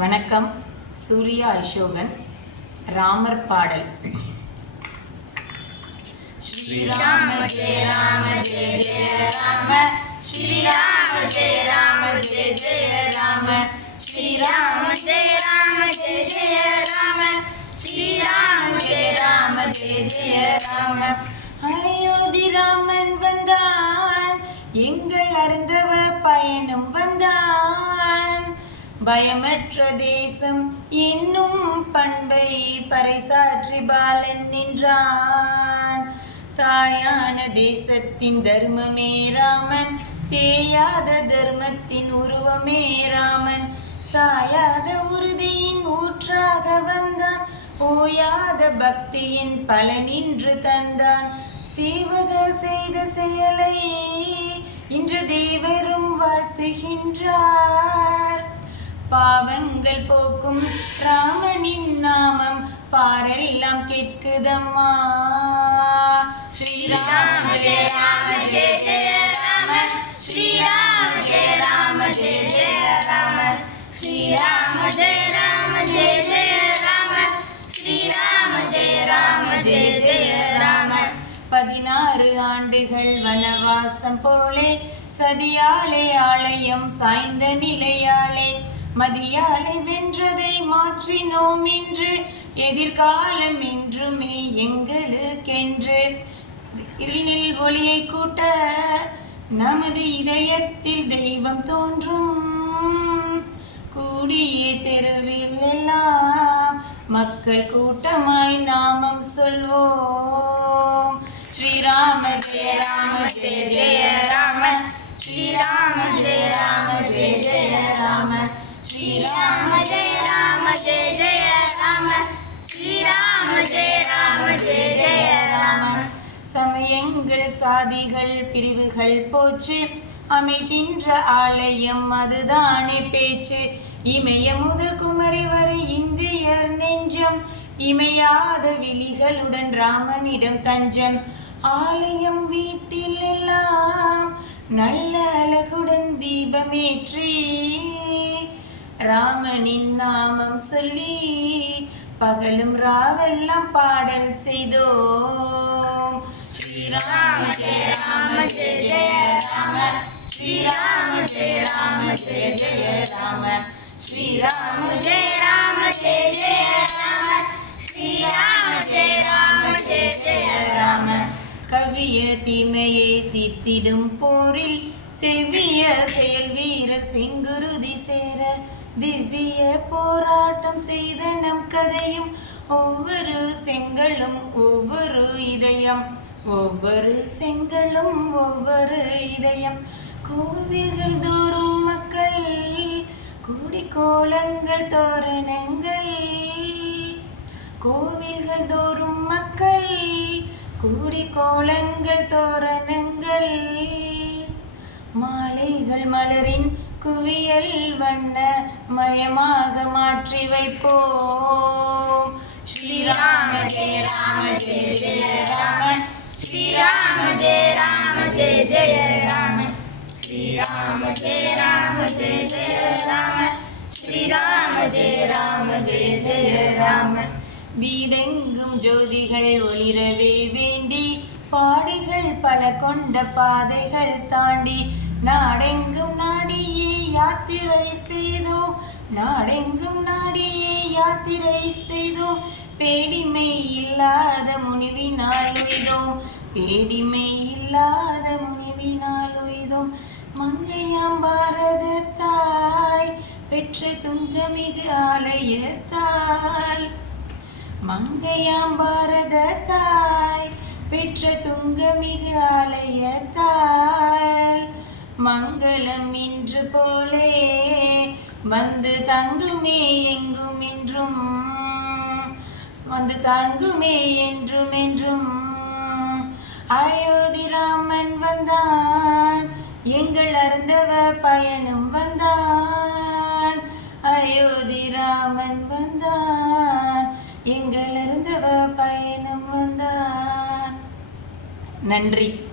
வணக்கம். சூர்யா அசோகன் ராமர் பாடல். ஸ்ரீராம ஜெய ராம ஜெய ஜெய ராம. ஸ்ரீராம ஜெய ராம ஜெய ஜெய ராம. ஸ்ரீராம ஜெய ராம ஜெய ஜெய ராம. ஸ்ரீராம ஜெய ராம ஜெய ஜெய ராம. அயோத்தி ராமன் வந்தான். எங்கள் அருந்தவ பயணம் வந்தான் பயமற்ற தேசம் இன்னும் பண்பை பறைசாற்றி பாலன் நின்றான். தாயான தேசத்தின் தர்மமே ராமன் தேயாத தர்மத்தின் உருவமே ராமன். சாயாத உறுதியின் ஊற்றாக வந்தான் போயாத பக்தியின் பலனின்று தந்தான். சேவக செய்த செயலை இன்று தேவரும் வாழ்த்துகின்றார். பாவங்கள் போக்கும். ராமனின் நாமம் பாரெல்லாம் கேட்குதம்மா. ஸ்ரீராம ஜெய ராம ஜெய ஜெய ராம. ஸ்ரீராம ஜெய ராம ஜெய ஜெய ராம. ஸ்ரீராம ஜெய ராம ஜெய ஜெய ராம. ஸ்ரீராம ஜெய ராம ஜெய ஜெய ராம. பதினாறு ஆண்டுகள் வனவாசம் போலே சதியாலே ஆலயம் சாய்ந்த நிலையாலே. மதியாலை வென்றதை மாற்றினோம் இன்று. எதிர்காலம் என்றுமே எங்களுக்கென்று. இருளில் ஒளியை கூட்ட நமது இதயத்தில் தெய்வம் தோன்றும். கூடிய தெருவில் எல்லாம் மக்கள் கூட்டமாய் நாமம் சொல்வோம். ஸ்ரீராம ஜெய ராம ஜெய ஜெய. ஜெய ராம ஜெய ஜெய ராம ஸ்ரீராம ஜெய ராம ஜெய ஜெய ராம சமயங்கள் சாதிகள் பிரிவுகள் போச்சு. அமைகின்ற ஆலயம் அதுதானே பேச்சு. இமய முதல் குமரி வரை இந்தியர் நெஞ்சம். இமையாத விழிகளுடன் ராமனிடம் தஞ்சம். ஆலயம் வீட்டில் எல்லாம் நல்ல அழகுடன் தீபமேற்றி. ராமனின் நாமம் சொல்லி பகலும் ராவெல்லாம் பாடல் செய்தோம். ஸ்ரீராம ஜெய ராம ஜெய ஜெய ராம ஸ்ரீராம ஜெய ராம ஜெய ஜெய ராம ஸ்ரீராம ஜெய ராம ஜெய ஜெய ராம ஸ்ரீராம ஜெய ராம ஜெய ஜெய ராம கவிய தீமையை தீர்த்திடும் போரில் செவ்விய செயல் வீர செங்குருதி சேர திவ்ய போராட்டம் செய்த நம் கதையும் ஒவ்வொரு செங்கலும் ஒவ்வொரு இதயம். ஒவ்வொரு செங்கலும் ஒவ்வொரு இதயம். கோவில்கள் தோறும் மக்கள் கூடி கோலங்கள் தோரணங்கள். கோவில்கள் தோறும் மக்கள் கூடி கோலங்கள் தோரணங்கள். மாலைகள் மலரின் குவியல் வண்ண மயமாக மாற்றி வைப்போம். ஸ்ரீராம ஜெய ராம ஜெய ஜெய ராம. ஸ்ரீராம ஜெய ராம ஜெய ஜெய ராம. ஸ்ரீராம ஜெய ராம ஜெய ஜெய ராம. ஸ்ரீராம ஜெய ராம ஜெய ஜெய ராம. வீடெங்கும் ஜோதிகள் ஒளிரவே வேண்டி பாடுகள் பல கொண்ட பாதைகள் தாண்டி நாடெங்கும் நாடியே யாத்திரை செய்தோம். நாடெங்கும் நாடியே யாத்திரை செய்தோம். பேடிமை இல்லாத முனிவினால் உய்தோம். பேடிமை இல்லாத முனிவினால் உய்தோம். மங்கையாம் பாரத தாய் பெற்ற துங்கமிகு ஆலயத்தாய் மங்கையாம் பாரத தாய் பெற்ற துங்கமிகு ஆலயத்தால். மங்களம் இன்று போலே வந்து தங்குமே எங்கும் என்றும் வந்து தங்குமே என்றும் என்றும். அயோத்தி ராமன் வந்தான் எங்கள் அருந்தவ பயணம் வந்தான். அயோத்தி ராமன் வந்தான் எங்கள் அருந்தவ பயணம் வந்தான். நன்றி.